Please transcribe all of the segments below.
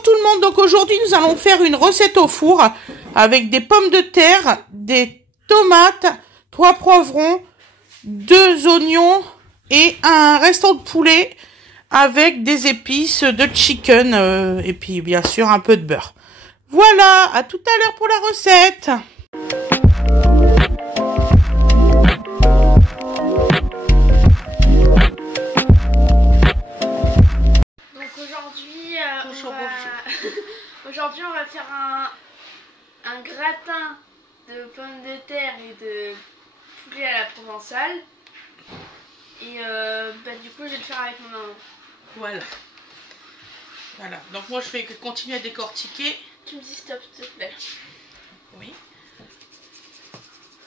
Bonjour tout le monde, donc aujourd'hui nous allons faire une recette au four avec des pommes de terre, des tomates, 3 poivrons, 2 oignons et un restant de poulet avec des épices de chicken et puis bien sûr un peu de beurre. Voilà, à tout à l'heure pour la recette. Aujourd'hui, on va faire un gratin de pommes de terre et de poulet à la provençale. Et du coup, je vais le faire avec mon maman. Voilà. Voilà. Donc moi, je vais continuer à décortiquer. Tu me dis stop, s'il te plaît. Oui.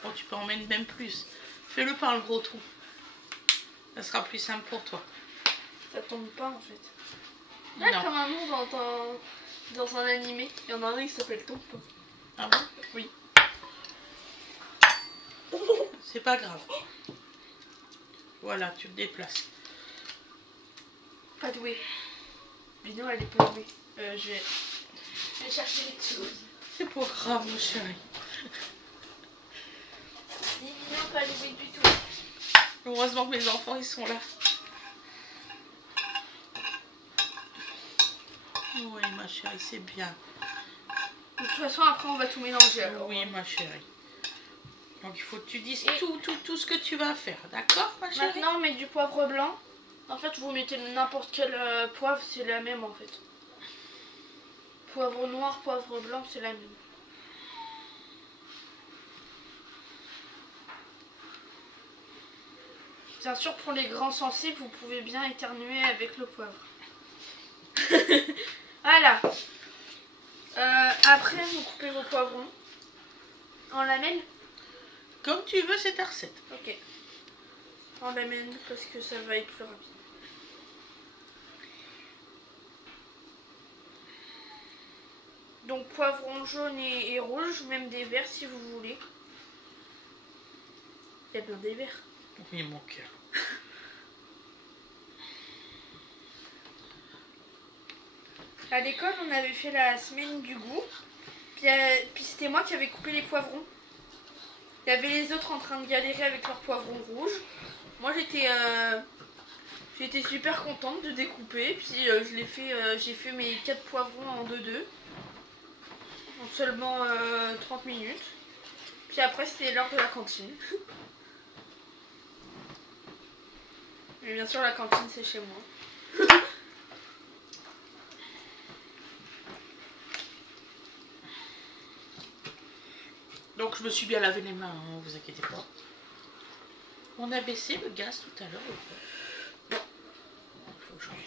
Oh, tu peux en mettre même plus. Fais-le par le gros trou. Ça sera plus simple pour toi. Ça tombe pas en fait. Là, comme un nom dans un animé. Il y en a un qui s'appelle Tombe pas. Ah bon? Oui. C'est pas grave. Voilà, tu le déplaces. Pas doué. Mais non, elle est pas douée. Je vais chercher les choses. C'est pas grave, mon chéri. Non, pas douée du tout. Heureusement que mes enfants, ils sont là. Oui, ma chérie, c'est bien. De toute façon, après, on va tout mélanger. Alors. Oui, ma chérie. Donc, il faut que tu dises tout ce que tu vas faire. D'accord, ma chérie? Maintenant, on met du poivre blanc. En fait, vous mettez n'importe quel poivre, c'est la même en fait. Poivre noir, poivre blanc, c'est la même. Bien sûr, pour les grands sensibles, vous pouvez bien éternuer avec le poivre. Voilà. Après, vous coupez vos poivrons en lamelles. Comme tu veux, c'est ta recette. Ok. En lamelles parce que ça va être plus rapide. Donc poivrons jaunes et rouges, même des verts si vous voulez. Il y a bien des verts. Oui, mon cœur. À l'école, on avait fait la semaine du goût. Puis c'était moi qui avais coupé les poivrons. Il y avait les autres en train de galérer avec leurs poivrons rouges. Moi, j'étais super contente de découper. Puis j'ai fait mes 4 poivrons en 2-2. En seulement 30 minutes. Puis après, c'était l'heure de la cantine. Mais bien sûr, la cantine, c'est chez moi. Donc, je me suis bien lavé les mains, hein, vous inquiétez pas. On a baissé le gaz tout à l'heure. Bon. Faut que je change.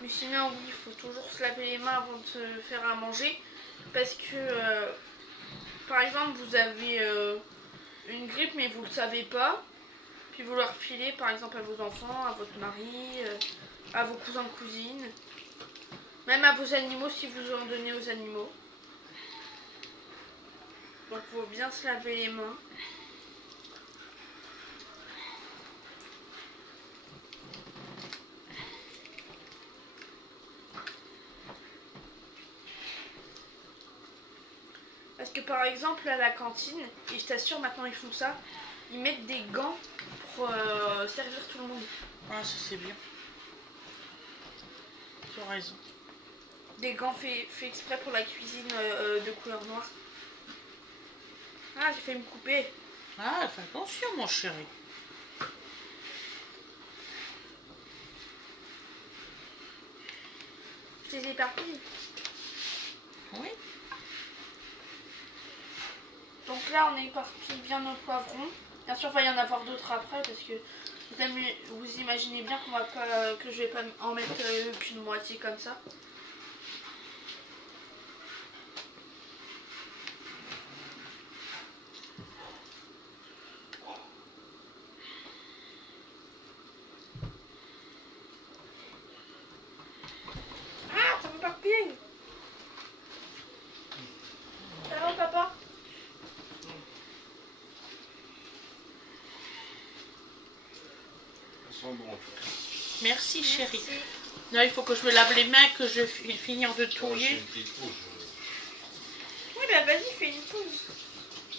Mais sinon, oui, il faut toujours se laver les mains avant de se faire à manger. Parce que, par exemple, vous avez une grippe, mais vous ne le savez pas. Puis vous le refilez, par exemple, à vos enfants, à votre mari, à vos cousins, cousines. Même à vos animaux, si vous en donnez aux animaux. Donc, il faut bien se laver les mains. Parce que par exemple à la cantine, et je t'assure maintenant ils font ça, ils mettent des gants pour servir tout le monde. Ah, ça c'est bien. Tu as raison. Des gants faits exprès pour la cuisine de couleur noire. Ah, j'ai fait me couper. Ah, fais attention mon chéri. Je les éparpille. Oui. Donc là on éparpille bien nos poivrons. Bien sûr il va y en avoir d'autres après parce que vous imaginez bien qu'on va pas, que je vais pas en mettre qu'une moitié comme ça. Ah, ça m'éparpille. Ça va papa? sent bon en tout cas. Merci chérie. Là, il faut que je me lave les mains, que je finisse de Oh, j'ai tourner. une petite pause. Oui, bah vas-y, fais une pause.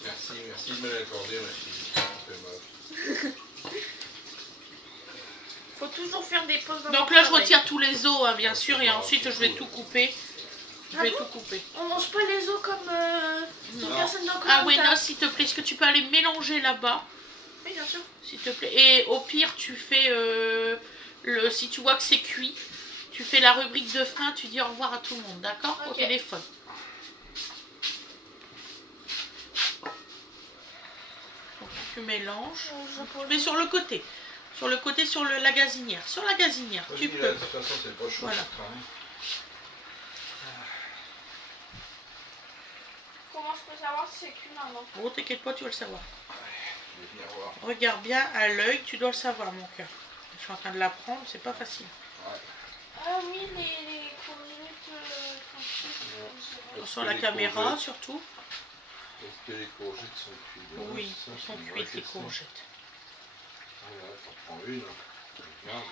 Merci de me l'accorder, ma fille. Ça fait mal. Faut toujours faire des pauses dans Donc le là, je travail. retire tous les os, hein, bien sûr, et ensuite je vais tout couper. Je vais tout couper. On mange pas les os comme Non. personne dans Ah oui, non, s'il te plaît, est-ce que tu peux aller mélanger là-bas, Oui, bien sûr. s'il te plaît. Et au pire, tu fais, si tu vois que c'est cuit, tu fais la rubrique de fin, tu dis au revoir à tout le monde, d'accord? Au Ok. téléphone. Donc, tu mélanges. Mais sur le côté. Sur le côté, sur la gazinière. Sur la gazinière, tu Vas-y, peux. là, de toute façon, c'est pas chaud. Voilà. ça travaille. Comment je peux savoir si c'est cuit maintenant? Oh, t'inquiète pas, tu vas le savoir. Je vais venir voir. Regarde bien à l'œil, tu dois le savoir, mon cœur. Je suis en train de l'apprendre, c'est pas facile. Ouais. Ah oui, les courgettes sont cuites. Est-ce Sur que la les caméra, courgettes- surtout. Est-ce que les courgettes sont cuites? Oui, Ça, elles c'est sont une vraie cuites, les question. courgettes. Voilà, t'en prends une. Regarde.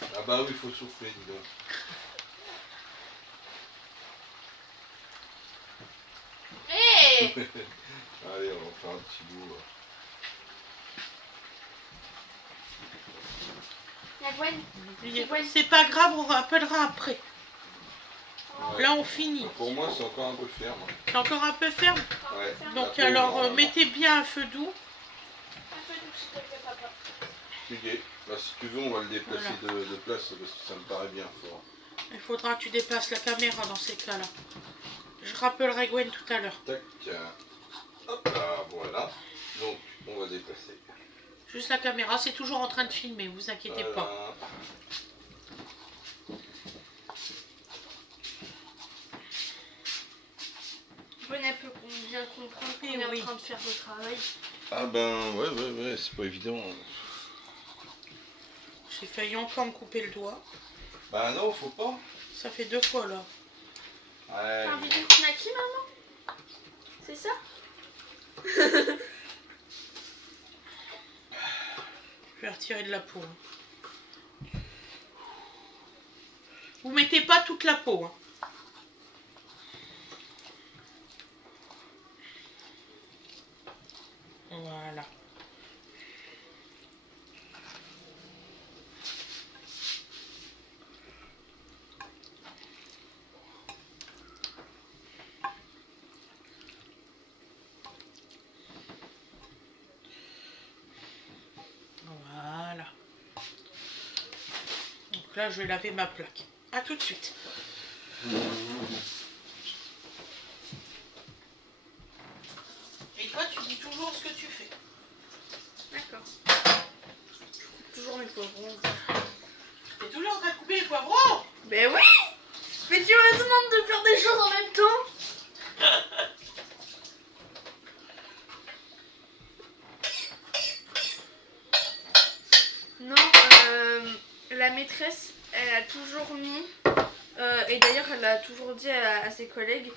Voilà. Ah bah oui, il faut souffler, dis donc. Hé Allez, on va faire un petit bout. La Gwen. C'est pas grave, on rappellera après. Ouais. Là, on finit. Pour moi, c'est encore un peu ferme. C'est encore un peu ferme. Ouais. Donc, La peau, alors, normalement. mettez bien un feu doux. Un peu doux, s'il te plaît, papa. Ok. Bah, si tu veux, on va le déplacer de place parce que ça me paraît bien fort. Il faudra que tu déplaces la caméra dans ces cas-là. Je rappellerai Gwen tout à l'heure. Tac. Hop là, voilà. Donc, on va déplacer. Juste la caméra, c'est toujours en train de filmer, vous inquiétez pas. Voilà. Gwen, elle peut bien comprendre qu'on est en train de faire le travail. Ah ben, ouais, c'est pas évident. J'ai failli encore me couper le doigt. Bah non, faut pas. Ça fait 2 fois là. Ouais. T'as envie de knacky, maman? C'est ça? Je vais retirer de la peau. Vous mettez pas toute la peau. Hein. Voilà. Voilà. Donc là, je vais laver ma plaque. À tout de suite. Et toi, tu dis toujours ce que tu fais. D'accord. Toujours mes poivrons. T'es toujours en train de couper les poivrons? Ben oui! Mais tu me demandes de faire des choses en même temps? Non, la maîtresse, elle a toujours mis, et d'ailleurs elle a toujours dit à ses collègues,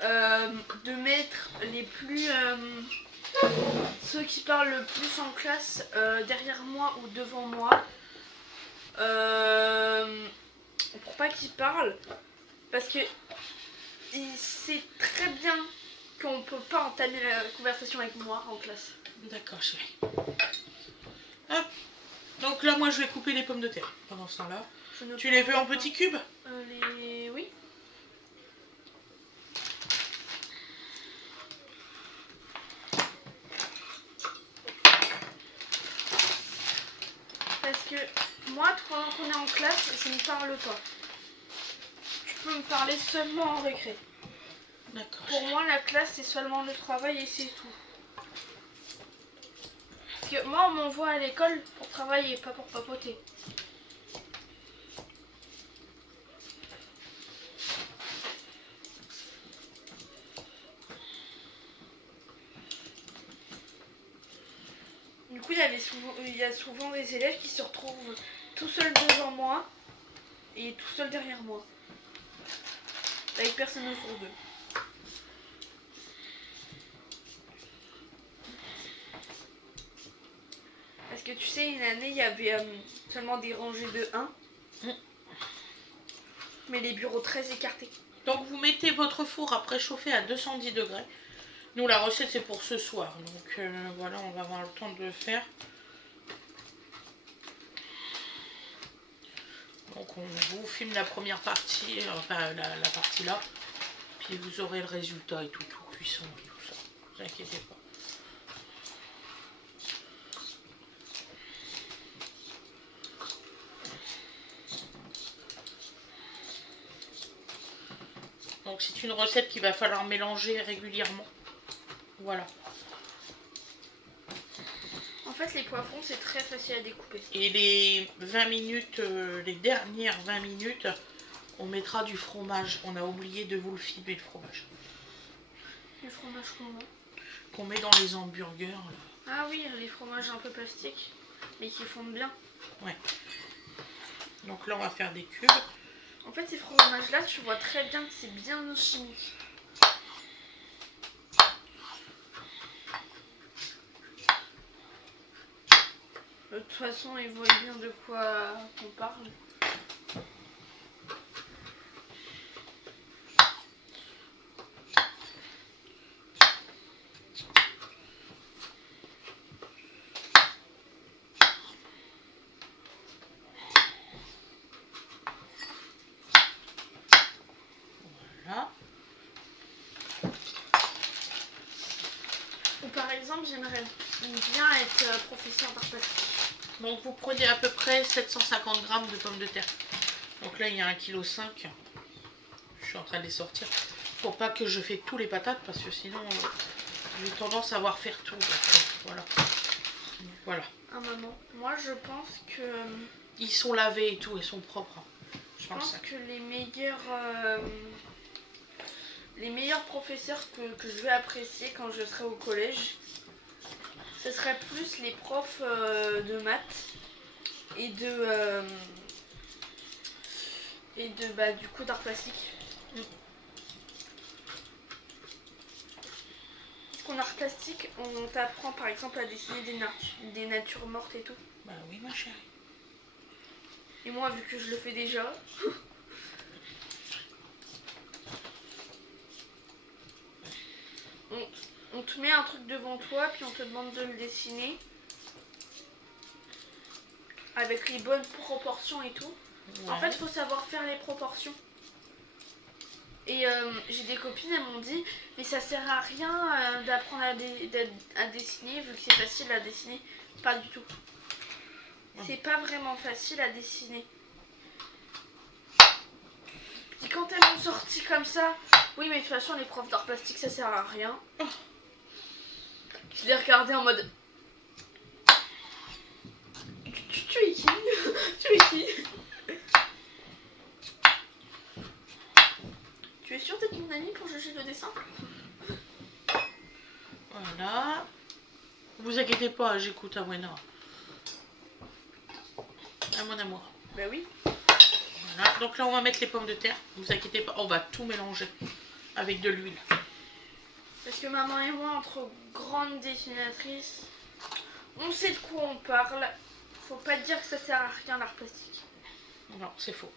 de mettre les plus... ceux qui parlent le plus en classe derrière moi ou devant moi. Pour pas qu'ils parlent. Parce que il sait très bien qu'on peut pas entamer la conversation avec moi en classe. D'accord, chérie. Hop. Donc là, moi, je vais couper les pommes de terre. Pendant ce temps-là. Tu les veux en petits cubes? Oui. Parce que moi, pendant qu'on est en classe, je ne parle pas. Tu peux me parler seulement en récré. D'accord. Pour moi, la classe, c'est seulement le travail et c'est tout. Parce que moi, on m'envoie à l'école pour travailler, pas pour papoter. Du coup, il y a souvent des élèves qui se retrouvent tout seuls devant moi et tout seuls derrière moi. Avec personne autour d'eux. Parce que que tu sais, une année, il y avait seulement des rangées de 1. Mais les bureaux très écartés. Donc vous mettez votre four à préchauffer à 210 degrés. Nous, la recette, c'est pour ce soir. Donc voilà, on va avoir le temps de le faire. Donc on vous filme la première partie, enfin la partie là. Puis vous aurez le résultat et tout cuisson et tout ça. Ne vous inquiétez pas. Donc c'est une recette qu'il va falloir mélanger régulièrement. Voilà. En fait, les poivrons, c'est très facile à découper. Et les 20 minutes, les dernières 20 minutes, on mettra du fromage. On a oublié de vous le filmer, le fromage. Le fromage qu'on met dans les hamburgers. Là. Ah oui, les fromages un peu plastiques, mais qui fondent bien. Ouais. Donc là, on va faire des cubes. En fait, ces fromages-là, tu vois très bien que c'est bien chimique. De toute façon, ils voient bien de quoi on parle. Voilà. Ou par exemple, j'aimerais bien être professeur d'art plastique. Donc vous prenez à peu près 750 grammes de pommes de terre. Donc là il y a 1,5 kg. Je suis en train de les sortir. Faut pas que je fais tous les patates parce que sinon j'ai tendance à avoir faire tout. Donc, voilà. Voilà. Ah maman, moi je pense que... Ils sont lavés et tout, ils sont propres. Je pense que les meilleurs professeurs que je vais apprécier quand je serai au collège, ce serait plus les profs de maths et de du coup d'art plastique. Parce qu'en art plastique, on t'apprend par exemple à dessiner des natures mortes et tout. Bah oui ma chérie. Et moi vu que je le fais déjà. On te met un truc devant toi, puis on te demande de le dessiner avec les bonnes proportions et tout. Ouais. En fait, il faut savoir faire les proportions. Et j'ai des copines, elles m'ont dit, mais ça sert à rien d'apprendre à dessiner, vu que c'est facile à dessiner. Pas du tout. C'est pas vraiment facile à dessiner. Et quand elles m'ont sorti comme ça, oui, mais de toute façon, les profs d'art plastique, ça sert à rien. Je l'ai regardé en mode... Tu es qui? Tu es qui? Tu es sûre d'être mon amie pour juger le dessin? Voilà. Vous inquiétez pas, j'écoute Awena. À mon amour. Bah oui. Voilà. Donc là, on va mettre les pommes de terre. Vous inquiétez pas, on va tout mélanger avec de l'huile. Parce que maman et moi, entre grandes dessinatrices, on sait de quoi on parle. Faut pas dire que ça sert à rien l'art plastique. Non, c'est faux.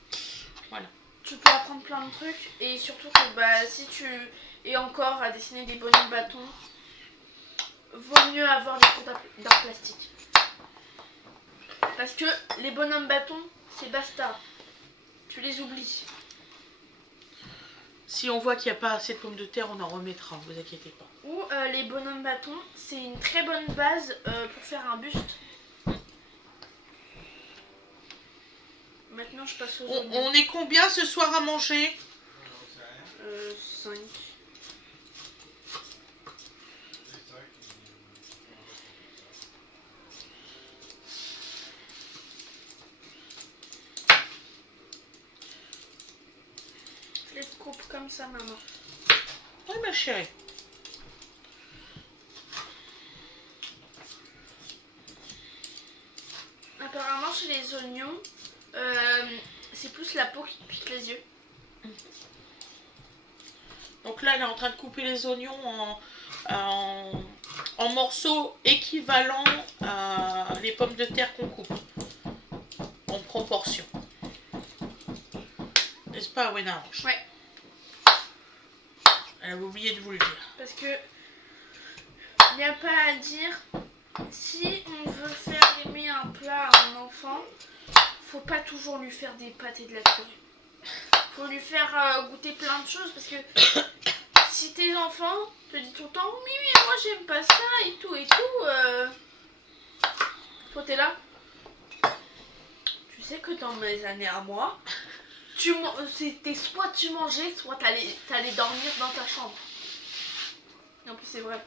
Voilà. Tu peux apprendre plein de trucs et surtout que si tu es encore à dessiner des bonhommes bâtons, vaut mieux avoir des cours d'art plastique. Parce que les bonhommes bâtons, c'est basta. Tu les oublies. Si on voit qu'il n'y a pas assez de pommes de terre, on en remettra, vous inquiétez pas. Ou les bonhommes bâtons, c'est une très bonne base pour faire un buste. Maintenant, je passe aux oignons. On est combien ce soir à manger? 5. Je les coupe comme ça, maman. Oui, ma chérie. Apparemment, chez les oignons, c'est plus la peau qui pique les yeux. Donc là, elle est en train de couper les oignons en morceaux équivalents à les pommes de terre qu'on coupe. En proportion. N'est-ce pas, Wena? Ouais. Elle avait oublié de vous le dire. Parce que il n'y a pas à dire, si on veut faire aimer un plat à un enfant, faut pas toujours lui faire des pâtes et de la purée. Faut lui faire goûter plein de choses, parce que si tes enfants te disent tout le temps oui, oui, moi j'aime pas ça et tout, toi t'es là. Tu sais que dans mes années à moi, c'était soit tu mangeais, soit t'allais dormir dans ta chambre. Et en plus c'est vrai.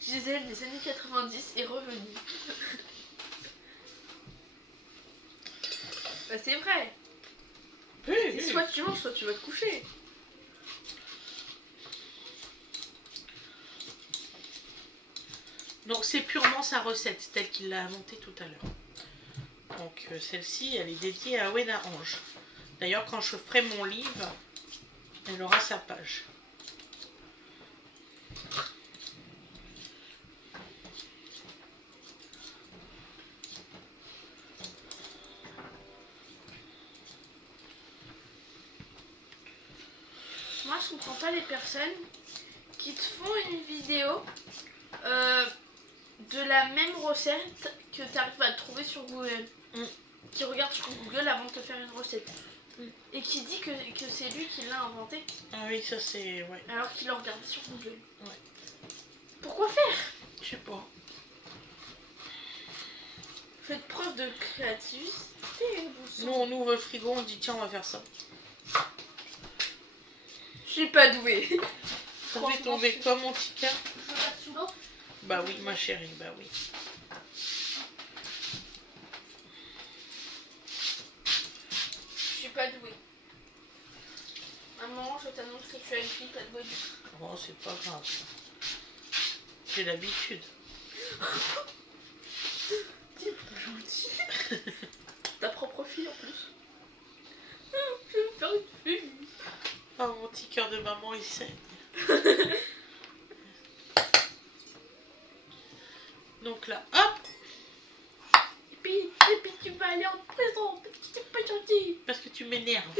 Gisèle des années 90 est revenue. Bah c'est vrai. Oui. Soit tu manges, soit tu vas te coucher. Donc c'est purement sa recette, telle qu'il l'a inventée tout à l'heure. Donc celle-ci, elle est dédiée à Wena Ange. D'ailleurs, quand je ferai mon livre, elle aura sa page. Moi je comprends pas les personnes qui te font une vidéo de la même recette que tu arrives à trouver sur Google. Qui regarde sur Google avant de te faire une recette. Et qui dit que c'est lui qui l'a inventé. Ah oui, ça c'est... Ouais. Alors qu'il l'a regardé sur Google. Ouais. Pourquoi faire? Je sais pas. Faites preuve de créativité. Nous, on ouvre le frigo, on dit tiens, on va faire ça. Je suis pas douée. Ça fait tomber quoi, mon petit cœur? Je regarde sous l'eau. Bah oui, ma chérie, bah oui. Je suis pas douée. Maman, je t'annonce que tu as une fille pas douée du tout. Oh, c'est pas grave. J'ai l'habitude. T'es pas gentil. Ta propre fille en plus. Je vais me faire une fille. Oh, mon petit cœur de maman, il saigne. Donc là, hop. Et puis tu vas aller en prison parce que t'es pas gentil. Parce que tu m'énerves.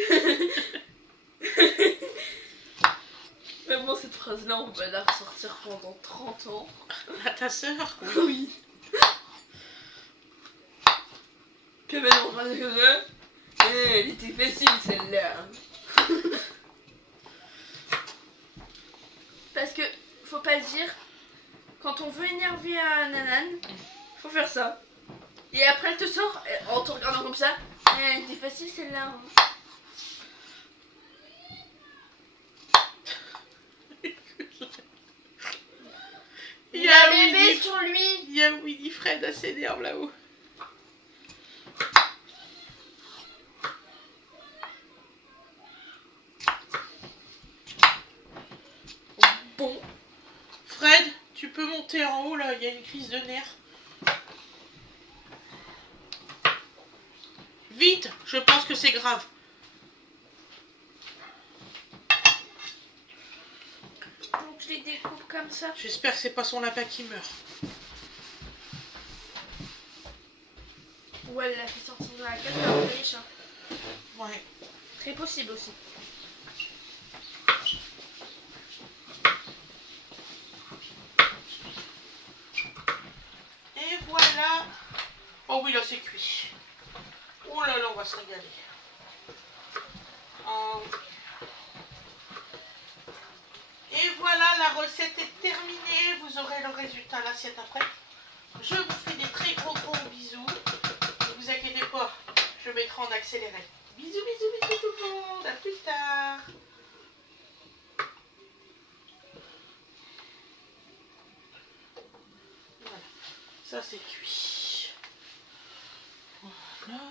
Vraiment, cette phrase-là, on va la ressortir pendant 30 ans. À ta sœur? Oui. Que maintenant, on va dire que elle était facile celle-là. Parce que, faut pas dire, quand on veut énerver un nanan, faut faire ça. Et après, elle te sort, en te regardant comme ça, elle était facile celle-là. Il y a un bébé sur lui. Il y a Winifred à s'énerve là-haut. Bon. Fred, tu peux monter en haut là, il y a une crise de nerfs. Vite, je pense que c'est grave. Donc je les découpe comme ça. J'espère que c'est pas son lapin qui meurt. Ou elle l'a fait sortir de la cage alors que les chats. Ouais. Très possible aussi. Et voilà. Oh oui, là c'est cuit. Oh là là, on va se régaler. Oh. Et voilà, la recette est terminée. Vous aurez le résultat à l'assiette après. Je vous fais des très gros bisous. Ne vous inquiétez pas, je mettrai en accéléré. Bisous, bisous, bisous tout le monde. À plus tard. Voilà, ça c'est cuit. Voilà.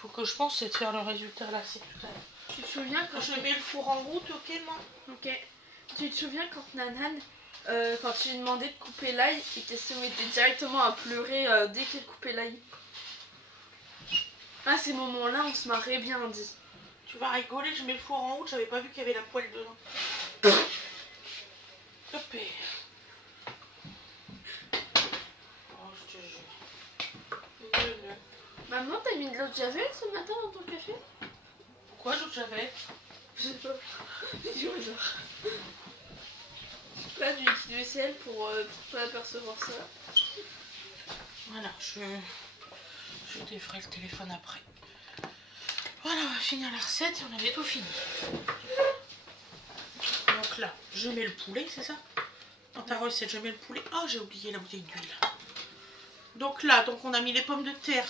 Faut que je pense c'est de faire le résultat là, c'est tout à l'heure. Tu te souviens quand Je mets le four en route, ok moi? Ok. Tu te souviens quand Nanan, quand tu lui demandais de couper l'ail, et qu'elle se mettait directement à pleurer dès qu'elle coupait l'ail. À ces moments-là, on se marrait bien dit. Tu vas rigoler, je mets le four en haut, j'avais pas vu qu'il y avait la poêle dedans. Hop. Oh, je te jure. Maman, t'as mis de l'eau de javel ce matin dans ton café? Pourquoi l'eau de javel? Je sais pas. Du hasard. Là, du liquide vaisselle pour pas apercevoir ça. Voilà, je déferai le téléphone après. Voilà, on va finir la recette et on avait tout fini. Donc là, je mets le poulet, c'est ça? Dans ta recette, je mets le poulet. Oh, j'ai oublié la bouteille d'huile. Donc là, on a mis les pommes de terre,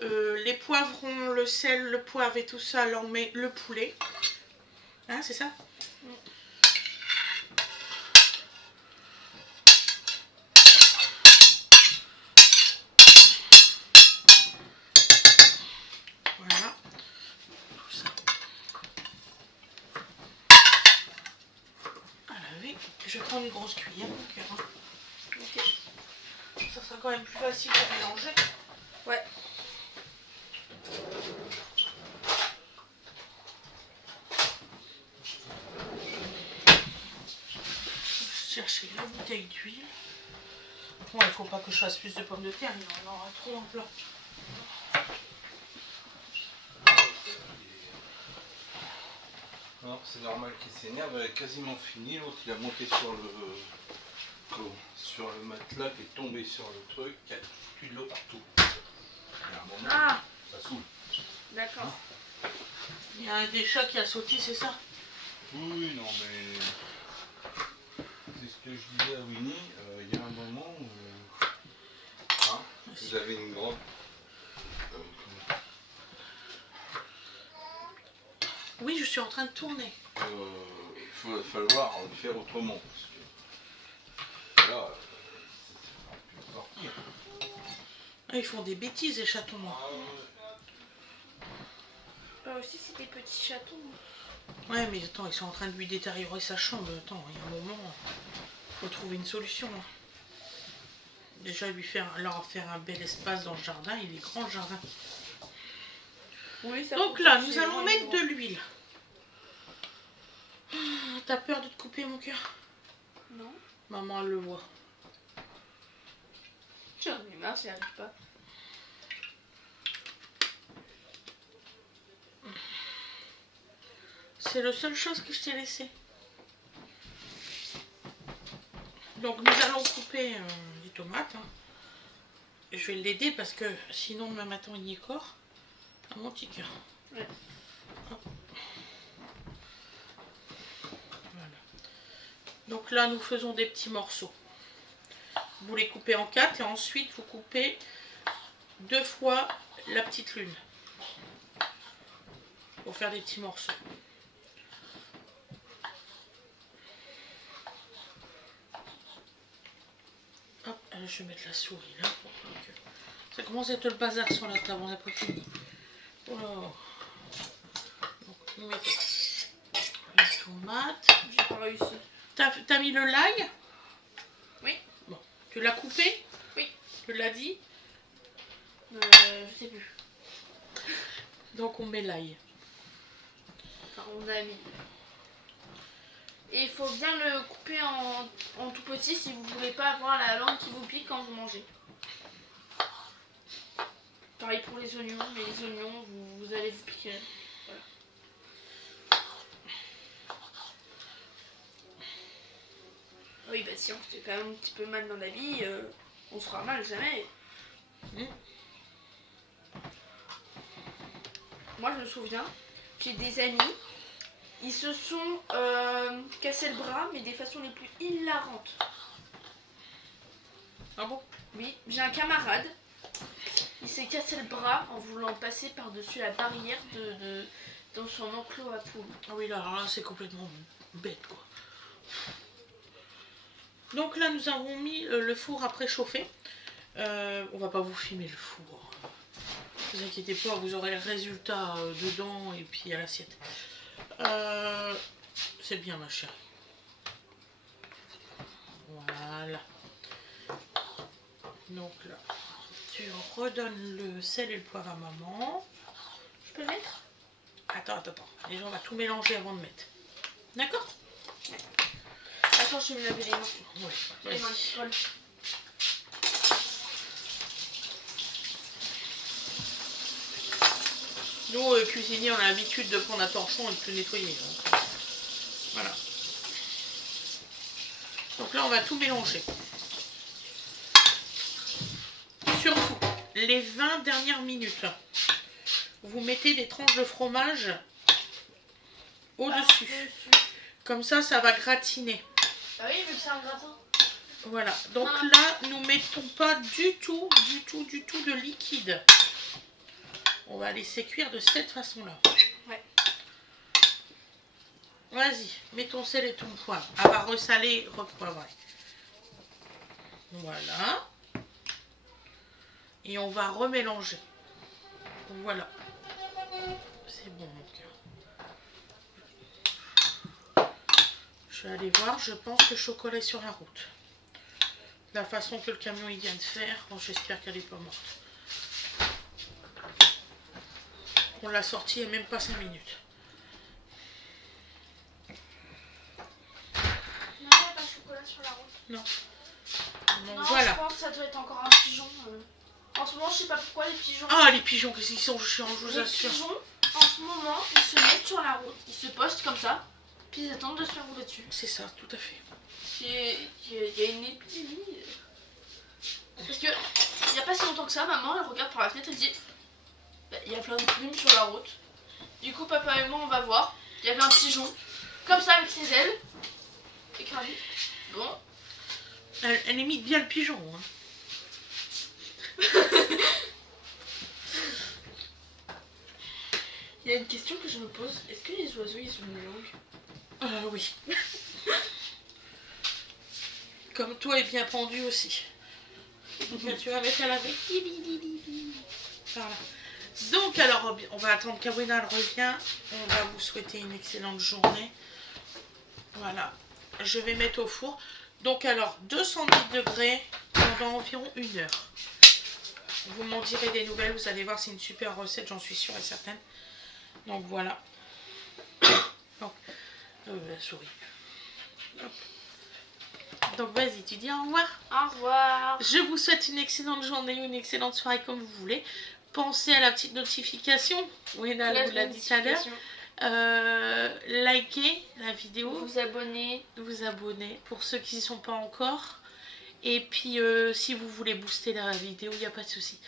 les poivrons, le sel, le poivre et tout ça. Là, on met le poulet. Hein, c'est ça? Voilà. Tout ça. À laver. Je vais prendre une grosse cuillère. Ok. Ça sera quand même plus facile pour mélanger. Ouais. Chercher la bouteille d'huile. Bon, il faut pas que je fasse plus de pommes de terre, il y en aura trop en plat. Alors c'est normal qu'il s'énerve, elle est quasiment finie, l'autre il a monté sur le matelas, qui est tombé sur le truc, qui a foutu de l'eau partout. Et à un moment, Ah, ça saoule. d'accord. Il y a un des chats qui a sauté, c'est ça? Oui, non mais... C'est ce que je disais à Winnie, il y a un moment où... hein, vous avez une grande... Oui, je suis en train de tourner. Il va falloir le faire autrement. Parce que là, ça ne peut sortir. Ah, ils font des bêtises, les chatons. Aussi, c'est des petits chatons. Ouais, mais attends, ils sont en train de lui détériorer sa chambre. Attends, il y a un moment, faut trouver une solution. Déjà, leur faire un bel espace dans le jardin. Il est grand, le jardin. Oui, ça. Donc là, nous allons mettre de l'huile. T'as peur de te couper, mon cœur? Non. Maman, elle le voit. J'en ai marre, j'y arrive pas. C'est la seule chose que je t'ai laissée. Donc nous allons couper les tomates. Hein. Je vais l'aider parce que sinon demain matin il y est corps. À mon petit cœur. Ouais. Voilà. Donc là nous faisons des petits morceaux. Vous les coupez en 4 et ensuite vous coupez 2 fois la petite lune. Pour faire des petits morceaux. Hop, je vais mettre la souris là. Pour que... Ça commence à être le bazar sur la table, on n'a pas fini. Oh. Donc, vous mettez les tomates. J'ai pas réussi. T'as mis le l'ail? Oui. Bon. Tu l'as coupé? Oui. Tu l'as dit? Je sais plus. Donc on met l'ail. Enfin, on a mis. Et il faut bien le couper en tout petit si vous voulez pas avoir la langue qui vous pique quand vous mangez. Pareil pour les oignons, mais les oignons, vous allez vous piquer. Voilà. Oui, bah si on se fait quand même un petit peu mal dans la vie, on se fera mal jamais. Moi, je me souviens, j'ai des amis, ils se sont cassés le bras, mais des façons les plus hilarantes. Ah bon? Oui, j'ai un camarade, il s'est cassé le bras en voulant passer par-dessus la barrière dans son enclos à poules. Ah oui, là c'est complètement bête quoi. Donc là nous avons mis le four à préchauffer. On va pas vous filmer le four. Ne vous inquiétez pas, vous aurez le résultat dedans et puis à l'assiette. C'est bien ma chérie. Voilà. Donc là, tu redonnes le sel et le poivre à maman. Je peux le mettre? Attends. Déjà, on va tout mélanger avant de mettre. D'accord? Attends, je vais me laver les mains. Ouais. Les mains qui collent. Nous, cuisiniers, on a l'habitude de prendre un torchon et de tout nettoyer. Donc, voilà. Donc là, on va tout mélanger. Surtout, les 20 dernières minutes, vous mettez des tranches de fromage au-dessus. Comme ça, ça va gratiner. Ah oui, vu que c'est un gratin. Voilà. Donc là, nous mettons pas du tout de liquide. On va laisser cuire de cette façon-là. Ouais. Vas-y, mets ton sel et ton poivre. Elle va ressaler, repoivrer. Voilà. Et on va remélanger. Voilà. C'est bon, mon cœur. Je vais aller voir. Je pense que le chocolat est sur la route. La façon que le camion il vient de faire. Bon, j'espère qu'elle n'est pas morte. On l'a sorti il n'y a même pas 5 minutes. Non, il n'y a pas de chocolat sur la route. Non. Donc Non, voilà. je pense que ça doit être encore un pigeon. En ce moment, je sais pas pourquoi les pigeons. Ah, les pigeons, qu'est-ce qu'ils sont chiants, je vous Les assure. pigeons, en ce moment, ils se mettent sur la route, ils se postent comme ça, puis ils attendent de se faire rouler dessus. C'est ça, tout à fait. Il y a une épidémie. Parce que, il n'y a pas si longtemps que ça, maman, elle regarde par la fenêtre, elle dit bah, il y a plein de plumes sur la route. Du coup, papa et moi, on va voir. Il y a plein de pigeons, comme ça, avec ses ailes. Écrasées. Bon. Elle imite bien le pigeon. Hein. Il y a une question que je me pose. Est-ce que les oiseaux, ils ont une langue? Oui. Comme toi est bien pendu aussi. Donc là, tu vas mettre à laver. Voilà. Donc alors, on va attendre qu'Awena revienne. On va vous souhaiter une excellente journée. Voilà. Je vais mettre au four. Donc alors, 210 degrés pendant environ 1 heure. Vous m'en direz des nouvelles. Vous allez voir, c'est une super recette, j'en suis sûre et certaine. Donc voilà. Donc, la souris. Hop. Donc vas-y, tu dis au revoir. Au revoir. Je vous souhaite une excellente journée ou une excellente soirée comme vous voulez. Pensez à la petite notification. Wena vous l'a dit tout à l'heure. Likez la vidéo. Vous abonner. Vous abonner pour ceux qui n'y sont pas encore. Et puis si vous voulez booster la vidéo, il n'y a pas de souci.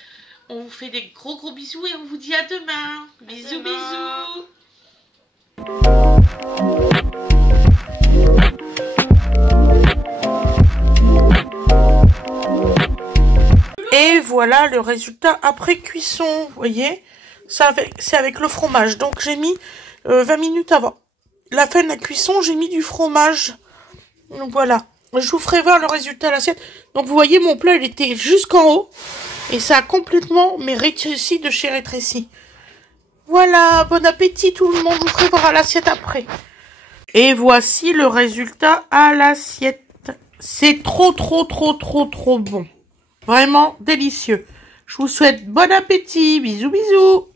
On vous fait des gros bisous et on vous dit à demain. Bisous, bisous. Et voilà le résultat après cuisson. Vous voyez, c'est avec le fromage. Donc j'ai mis 20 minutes avant la fin de la cuisson, j'ai mis du fromage. Donc voilà. Je vous ferai voir le résultat à l'assiette. Donc vous voyez, mon plat il était jusqu'en haut. Et ça a complètement rétréci de chez rétréci. Voilà, bon appétit tout le monde. Je vous ferai voir à l'assiette après. Et voici le résultat à l'assiette. C'est trop bon. Vraiment délicieux. Je vous souhaite bon appétit. Bisous, bisous.